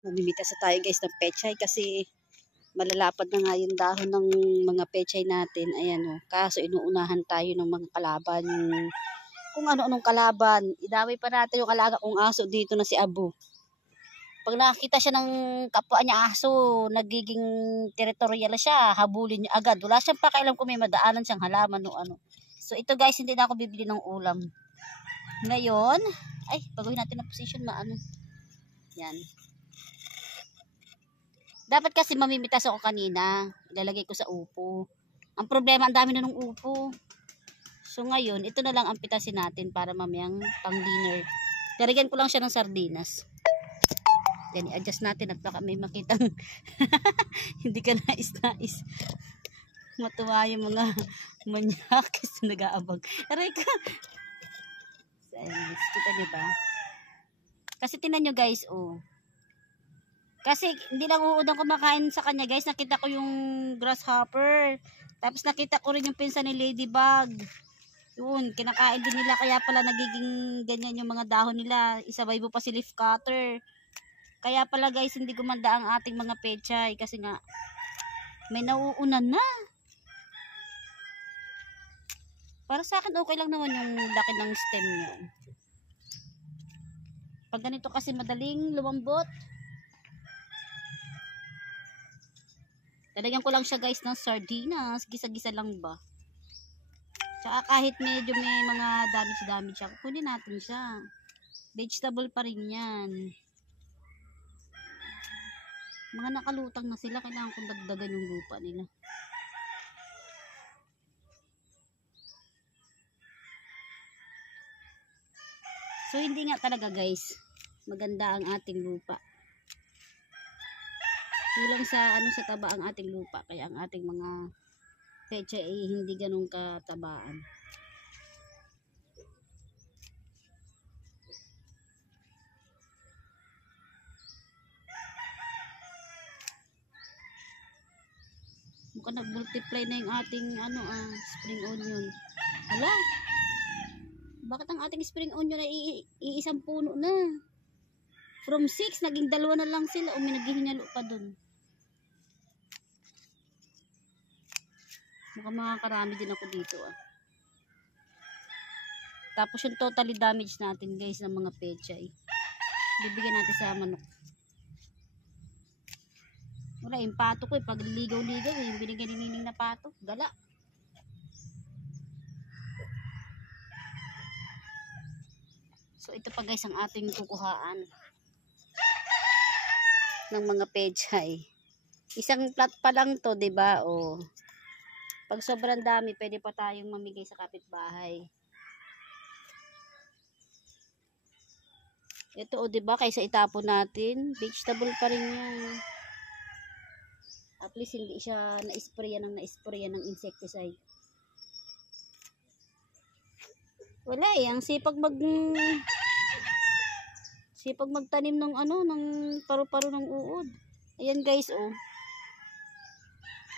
Mamimita sa tayo guys ng pechay kasi malalapad na nga yung dahon ng mga pechay natin. Ayan o. Kaso inuunahan tayo ng mga kalaban. Kung ano-anong kalaban. Idamay pa natin yung alaga kong aso dito na si Abu. Pag nakita siya ng kapwa niya aso, nagiging territorial siya. Habulin niya agad. Wala siyang pakialam kung may madaanan siyang halaman o ano. So ito guys, hindi na ako bibili ng ulam. Ngayon, ay, pagawin natin ang position maano. Yan. Dapat kasi mamimitas ako kanina. Ilalagay ko sa upo. Ang problema, ang dami na ng upo. So ngayon, ito na lang ang pitasin natin para mamayang pang dinner. Karigyan ko lang siya ng sardinas. Yan, i-adjust natin at baka may makitang hindi ka nais-nais. Matuwa yung mga manyakis na nag-aabang. Aray ka! Kita nyo ba? Kasi tinan nyo guys, oh. Kasi hindi lang uudang kumakain sa kanya guys. Nakita ko yung grasshopper. Tapos nakita ko rin yung pinsan ni Ladybug. Yun, kinakain din nila. Kaya pala nagiging ganyan yung mga dahon nila. Isabay mo pa si leaf cutter. Kaya pala guys, hindi gumanda ang ating mga pechay. Kasi nga, may nauunan na. Para sa akin, okay lang naman yung laki ng stem niya. Pag ganito kasi madaling lumambot. Talagyan ko lang siya guys ng sardinas. Gisa-gisa lang ba? Tsaka kahit medyo may mga damage siya, kunin natin siya. Vegetable pa rin yan. Mga nakalutang na sila. Kailangan kong dagdagan yung lupa nila. So hindi nga talaga guys maganda ang ating lupa. Kulang sa sa taba ang ating lupa, kaya ang ating mga pechay ay hindi ganun katabaan. Mukhang nag-multiply na yung ating spring onion. Ala, bakit ang ating spring onion ay iisang puno na? From 6 naging 2 na lang sila. O may naghihinalo pa dun. Mukhang makakarami din ako dito Tapos yung totally damage natin guys ng mga pechay. Bibigyan natin sa manok. Wala, yung pato ko pag ligaw-ligaw yung binigyan ni Nining na pato. Gala. So ito pa guys ang ating kukuhaan ng mga pechay. Isang plat pa lang to, 'di ba? O. Pag sobrang dami, pwede pa tayong mamigay sa kapitbahay. Ito, 'di ba? Kaysa itapon natin, vegetable pa rin 'yan. At least hindi siya na-sprayan ng insecticide. Wala ang sipag magtanim ng ng paru-paro ng uod. Ayan guys, oh.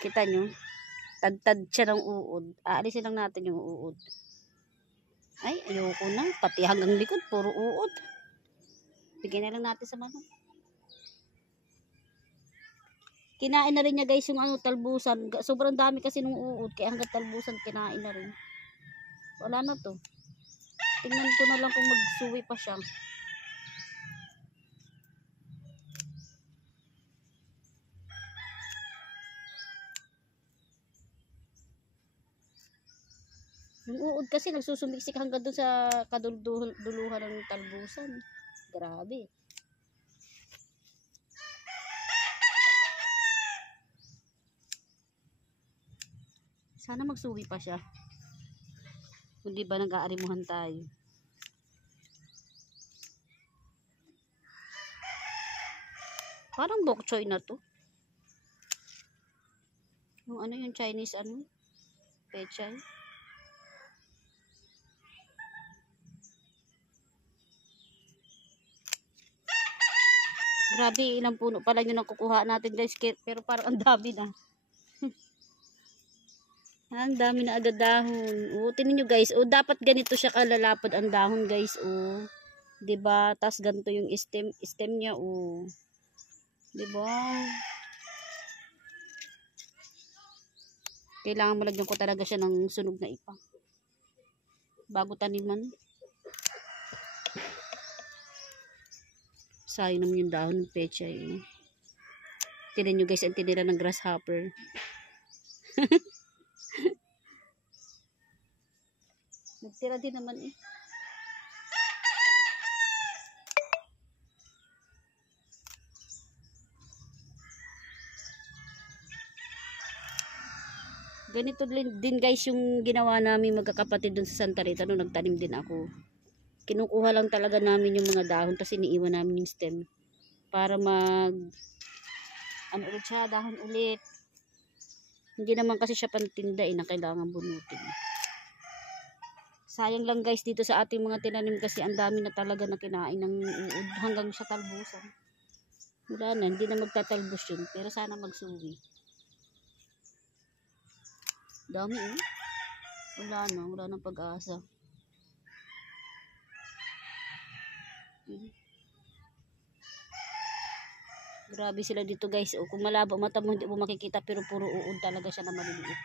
Kita nyo? Tad-tad siya ng uod. Aalisin lang natin yung uod. Ay, ayoko na. Pati hanggang likod, puro uod. Bigyan na lang natin sa manok. Kinain na rin niya guys yung talbusan. Sobrang dami kasi ng uod. Kaya hanggang talbusan kinain na rin. Wala na to. Tingnan ko na lang kung magsuwi pa siya. Yung uod kasi nagsusumiksik hanggang doon sa kaduluhan ng talbusan. Grabe. Sana magsuwi pa siya. Hindi ba nag-aarimuhan tayo? Parang bok choy na to. Yung yung Chinese pechay. Grabe, ilang puno pala yun ang kukuha natin guys. Pero parang ang dami na. Ang dami na agad dahon. Tingnan nyo guys. Dapat ganito siya kalalapad ang dahon guys. 'Di ba? Tas ganito yung stem niya. Diba? Kailangan malagyan ko talaga siya ng sunog na ipa. Bago taniman. Sayang naman yung dahon ng pechay. Tignan nyo guys, ang tinira ng grasshopper. Nagtira din naman eh. Ganito din guys yung ginawa namin magkakapatid dun sa Santa Rita nung nagtanim din ako. Kinukuha lang talaga namin yung mga dahon tapos iniiwan namin yung stem para ano ulit siya, dahon ulit. Hindi naman kasi siya pantinda na kailangan bunutin. Sayang lang guys dito sa ating mga tinanim kasi ang dami na talaga na kinain ng uod hanggang sa talbusan. Wala na, hindi na magtatalbos yun pero sana magsuwi. Dami eh. Wala nang pag-asa. Grabe sila dito guys. O, kung malabo mata mo hindi mo makikita pero puro uod talaga siya na maliliit.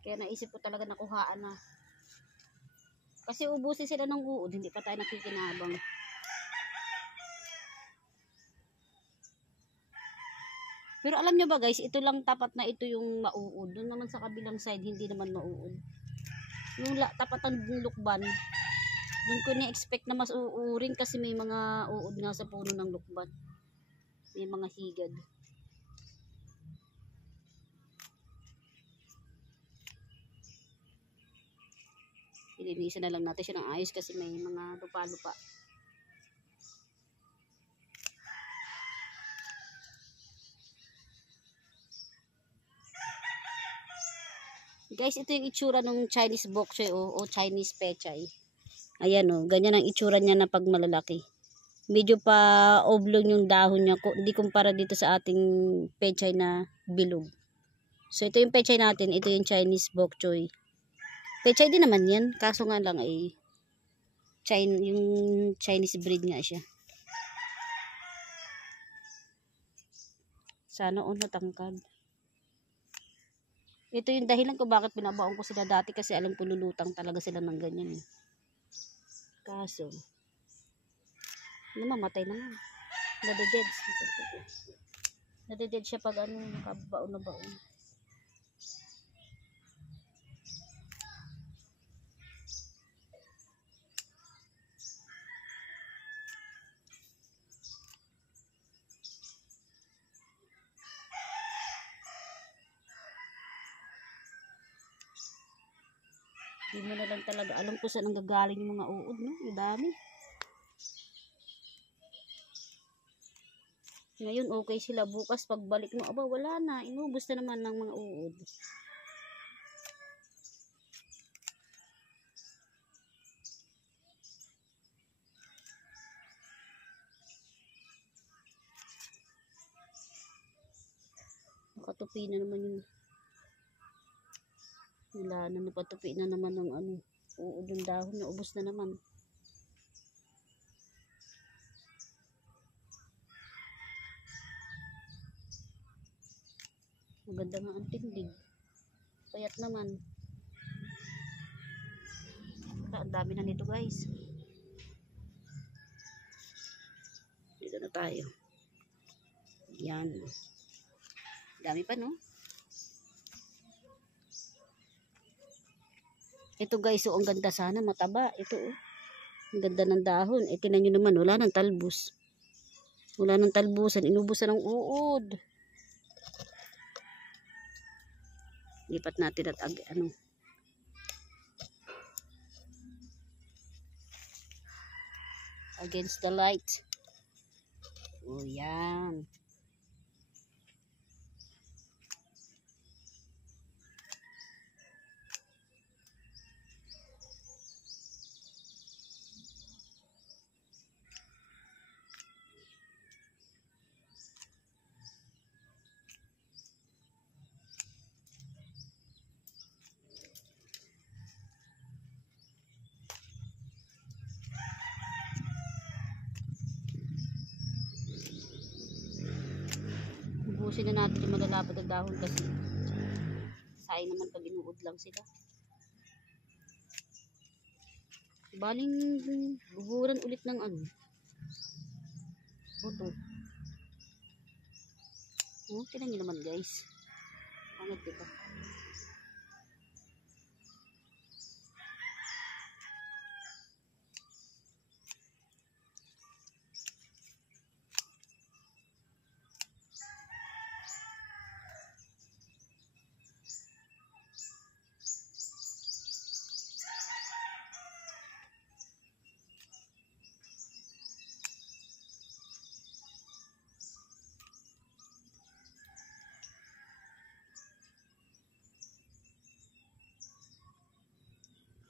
Kaya naisip ko talaga nakuhaan na. Kasi ubusin sila ng uod, hindi pa tayo nakikinabang. Pero alam nyo ba guys, ito lang tapat na ito yung mauud. Doon naman sa kabilang side, hindi naman mauud. Yung tapat ng lukban, doon ko ni-expect na mas uuring kasi may mga uod nga sa puno ng lukban. May mga higad. Ilinisan na lang natin siya ng ayos kasi may mga lupa-lupa. Guys, ito yung itsura ng Chinese bok choy o Chinese pechay. Ayan o, ganyan ang itsura niya na pag malalaki. Medyo pa oblong yung dahon niya, hindi kumpara dito sa ating pechay na bilog. So ito yung pechay natin, ito yung Chinese bok choy. Pechay din naman yan, kaso nga lang ay yung Chinese breed nga siya. Sana natangkad. Ito yung dahilan ko bakit binabaon ko sila dati kasi alam ko lulutang talaga sila ng ganyan eh. Kaso, mamatay na nga. Nadeded siya pag nakabaon na baon. Hindi mo na lang talaga alam kung saan ang gagaling yung mga uod, no? Ang dami. Ngayon okay sila, bukas pagbalik mo, aba wala na, inubos na naman ng mga uod. Nakatupi na naman yung wala na, napatupi na naman ng uod yung dahon, naubos na naman. Maganda nga ang tindig. Payat naman. Ang dami na nito guys. Dito na tayo. Yan. Dami pa no? Ito guys, ang ganda sana, mataba. Ito ang ganda ng dahon. Tingnan nyo naman, wala nang talbos. Wala nang talbusan, inubusan ng uod. Lipat natin at against the light. Oh, yan. Ubusin na natin yung malalapad na dahon kasi sayang naman pag inuod lang sila. Baling buburan ulit ng ano, buto. Oh, tingnan nyo naman guys. Angat diba?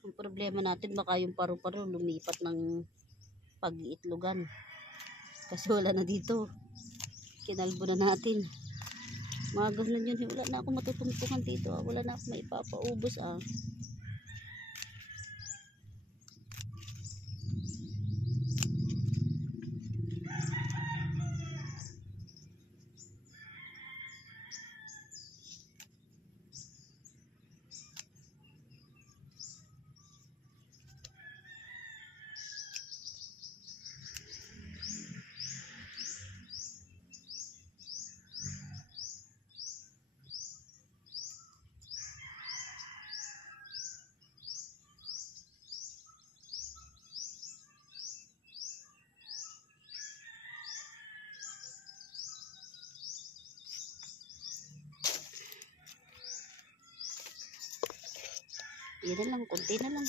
Ang problema natin baka yung paru-paro lumipat ng pag-iitlogan. Kasi wala na dito. Kinalbo na natin. Mga ganun yun. Wala na ako matutungtungan dito. Wala na ako maipapaubos ah. Yan na lang, konti na lang.